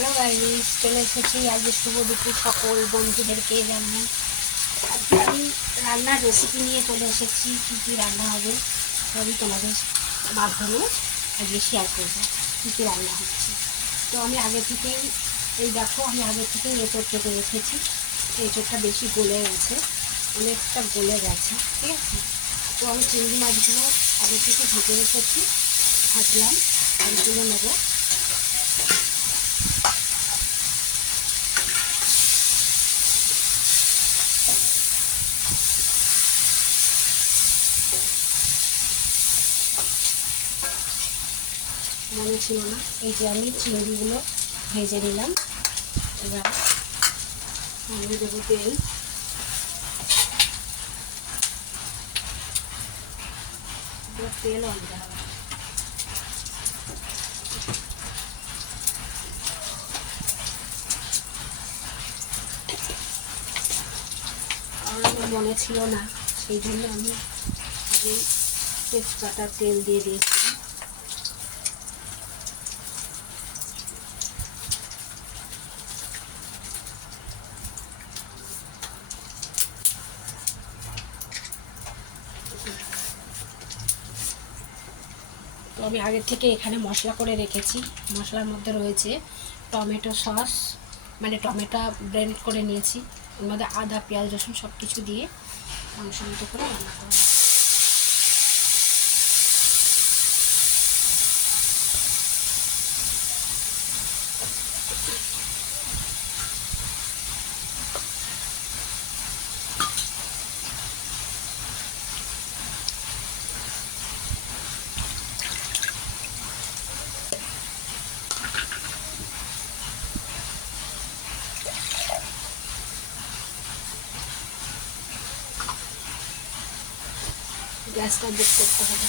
Hello guys, চলে এসেছি আজ শুভ দুপুর সকল বন্ধুদেরকে জানাই। আজকে আমি রান্নার রেসিপি নিয়ে চলে এসেছি। কী কী রান্না হবে সবই তোমাদের মাধ্যমে আজকে শেয়ার করবো কী কী রান্না হচ্ছে। তো আমি আগে থেকেই আমি আগে থেকেই এঁচোড় কেটে রেখেছি। এঁচোড়টা বেশি গলে গেছে, অনেকটা গলে গেছে, ঠিক আছে। তো আমি চিংড়ি মাছগুলো আগে থেকে ভেজে রেখেছি, ভাজলাম, আমি তুলে নেবো। মনে ছিল না, এই যে আমি চিংড়িগুলো ভেজে নিলাম। এবার আমি দেবো তেল। তেল আনতে হবে। আর আমার মনে ছিল না, সেই জন্য আমি আগেই তেজপাতার তেল দিয়ে দিয়েছিলাম। তো আমি আগে থেকে এখানে মশলা করে রেখেছি। মশলার মধ্যে রয়েছে টমেটো সস, মানে টমেটো ব্লেন্ড করে নিয়েছি। ওর মধ্যে আদা, পেঁয়াজ, রসুন সব কিছু দিয়ে মাংসের মতো করে রান্না করব। গ্যাসটা বুক করতে হবে।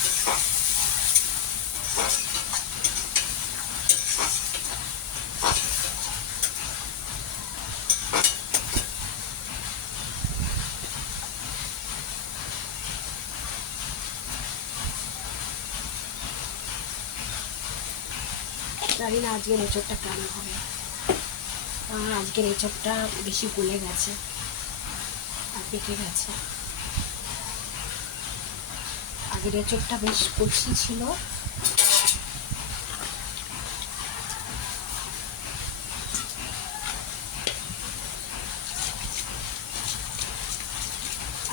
জানি না আজকের এঁচোড়টা কেমন হবে, কারণ আজকের এঁচোড়টা বেশি গলে গেছে আর পেকে গেছে। আগের এঁচোড়টা বেশ কচি ছিল।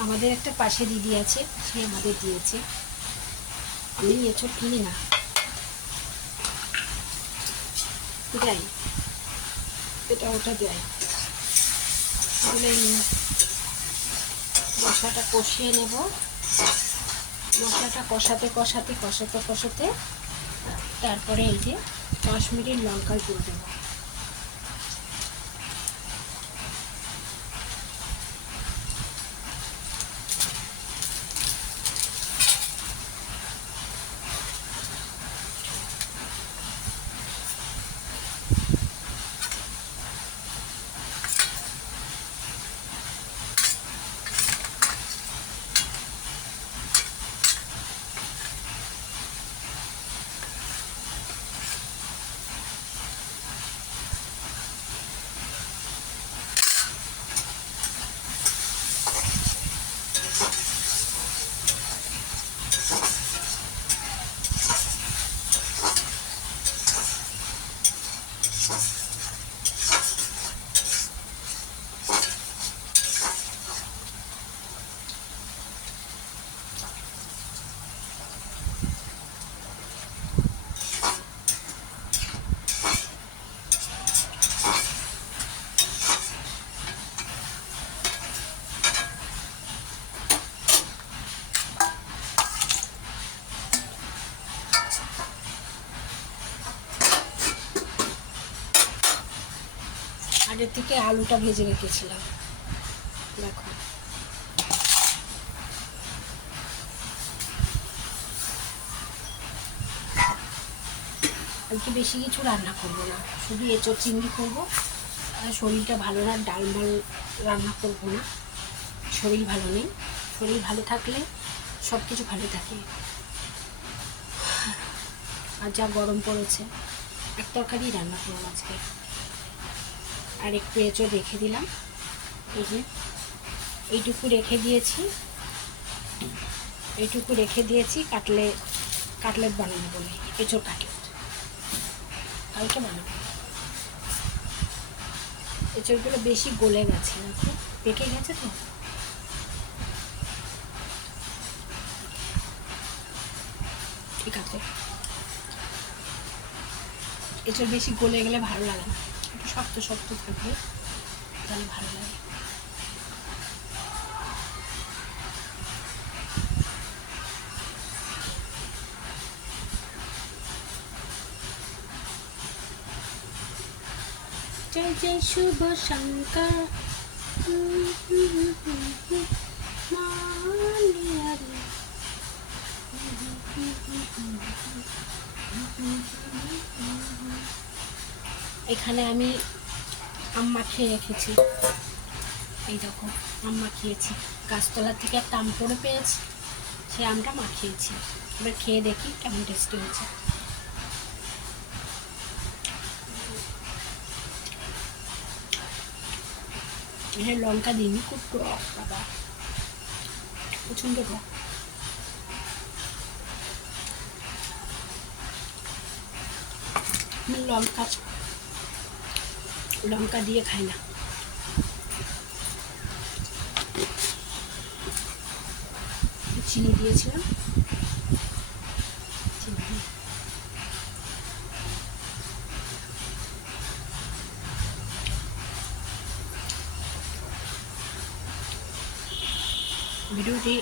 আমাদের একটা পাশে দিদি আছে, সে আমাদের দিয়েছে। আমি এঁচোড় কিনি না, যাই এটা ওটা দেয়। তাহলে মশলাটা কষিয়ে নেব। মশলাটা কষাতে কষাতে কষাতে কষাতে তারপরে এই যে কাশ্মীরি লঙ্কার গুঁড়ো দেবো। আগের থেকে আলুটা ভেজে রেখেছিলাম, দেখো। আজকে বেশি কিছু রান্না করবো না, শুধু এঁচোড় চিংড়ি করবো। আর শরীরটা ভালো না, ডাল মাল রান্না করবো না, শরীর ভালো নেই। শরীর ভালো থাকলে সব কিছু ভালো থাকে। আর যা গরম পড়েছে, এক তরকারি রান্না করবো আজকে। আর একটু এঁচড় রেখে দিলাম। এই যে এইটুকু রেখে দিয়েছি, কাটলেট বানানো বলে, এঁচড় কাটলেট কালকে বানাবো। এঁচড়গুলো বেশি গলে গেছে, দেখো পেকে গেছে তো। ঠিক আছে, এঁচড় বেশি গলে গেলে ভালো লাগে না, একটু শক্ত শক্ত থাকবে তাহলে ভালো লাগে। জয় জয় শুভ শঙ্কর। এখানে আমি আম মাখিয়ে রেখেছি, এই দেখো আম মাখিয়েছি, গাছতলা থেকে একটা আম পড়ে পেয়েছি, সেই আমটা মাখিয়েছি। এবার খেয়ে দেখি কেমন টেস্টি হয়েছে। হ্যাঁ, লঙ্কা দিইনি, খুব টক বাবা, প্রচণ্ড টক। আমি লঙ্কা দিয়ে খাই না। চিনি দিয়েছিলাম, চিনি দিয়ে ভিডিওটি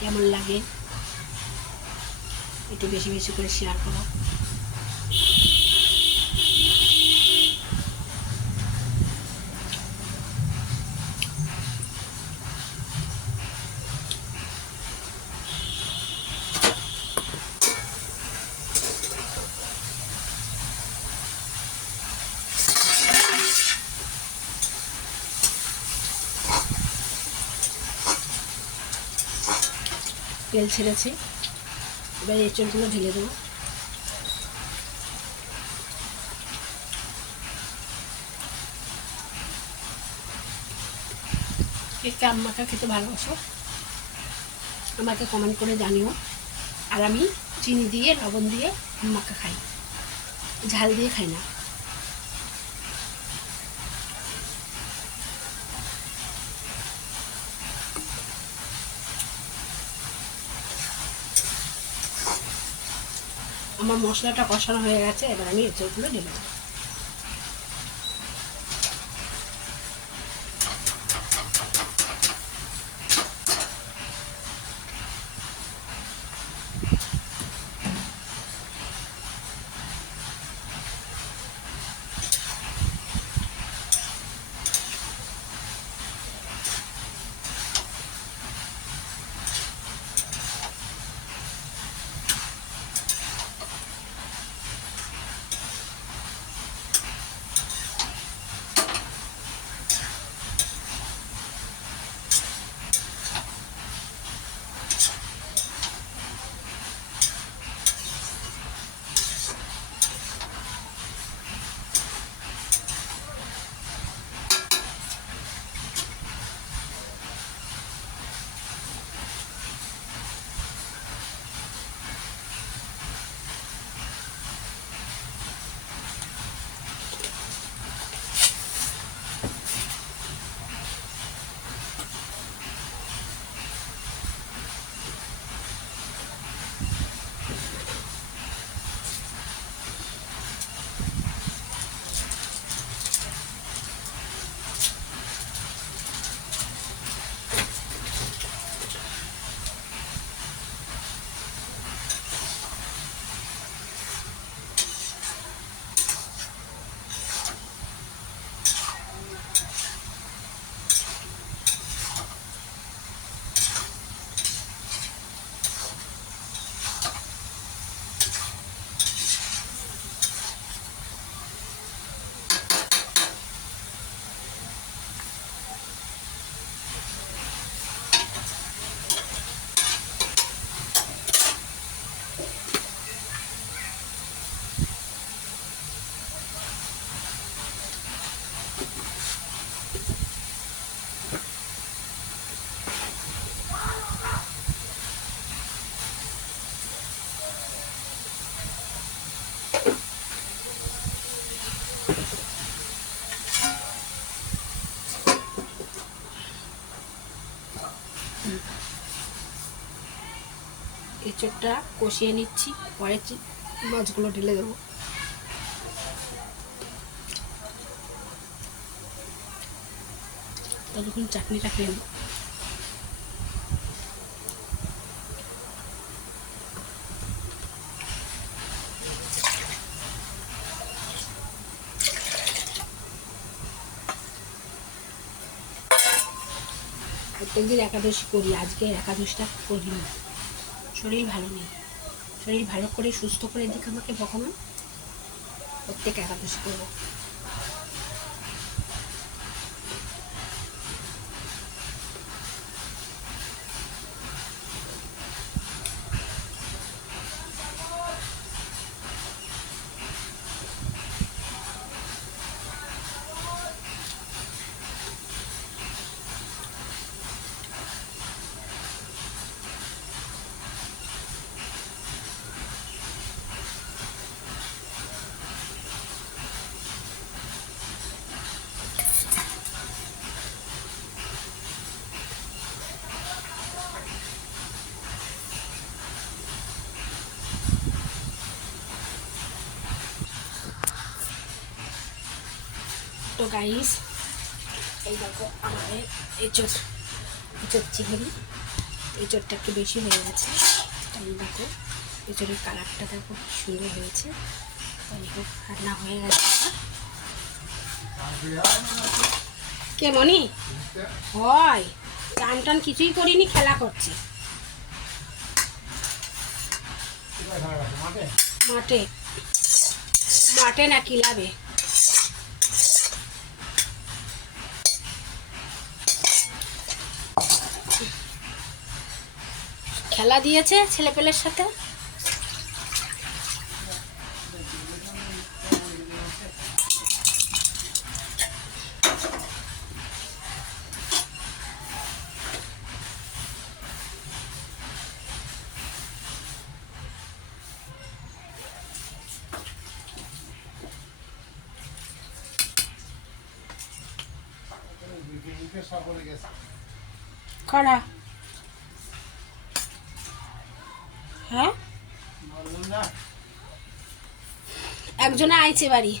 কেমন লাগে একটু বেশি বেশি করে শেয়ার করো। তেল ছেড়েছি, এবার এঁচড়গুলো ঢেলে দেবো। কে আম মাখা খেতে ভালোবাসো আমাকে কমেন্ট করে জানিও। আর আমি চিনি দিয়ে লবণ দিয়ে আম মাখা খাই, ঝাল দিয়ে খাই না। আমার মশলাটা কষানো হয়ে গেছে, এবার আমি এঁচড়গুলো ঢেলে দেবো। এঁচোড়টা কষিয়ে নিচ্ছি, পরে মাছগুলো ঢেলে দেবো। ততক্ষণ চাটনিটা খেয়ে নেব। প্রত্যেকদিন একাদশী করি, আজকে একাদশীটা করিনি, শরীর ভালো নেই। শরীর ভালো করে সুস্থ করে দিক আমাকে ভগবান, প্রত্যেক একাদশী করবো। তো গাইস, এই দেখো আমাদের এঁচোড় চিংড়ি, এঁচোড়টা একটু বেশি হয়ে গেছে। তাই দেখো এঁচোড়ের কালারটা দেখো কি সুন্দর হয়েছে। তাই হোক, রান্না হয়ে গেছে। কে মনি হয়, টান টান কিছুই করিনি, খেলা করছে মাঠে। মাঠে না ক্লাবে। খেলা দিয়েছে ছেলেপেলের সাথে। করা হ্যাঁ, একজনে আইছে বাড়ি।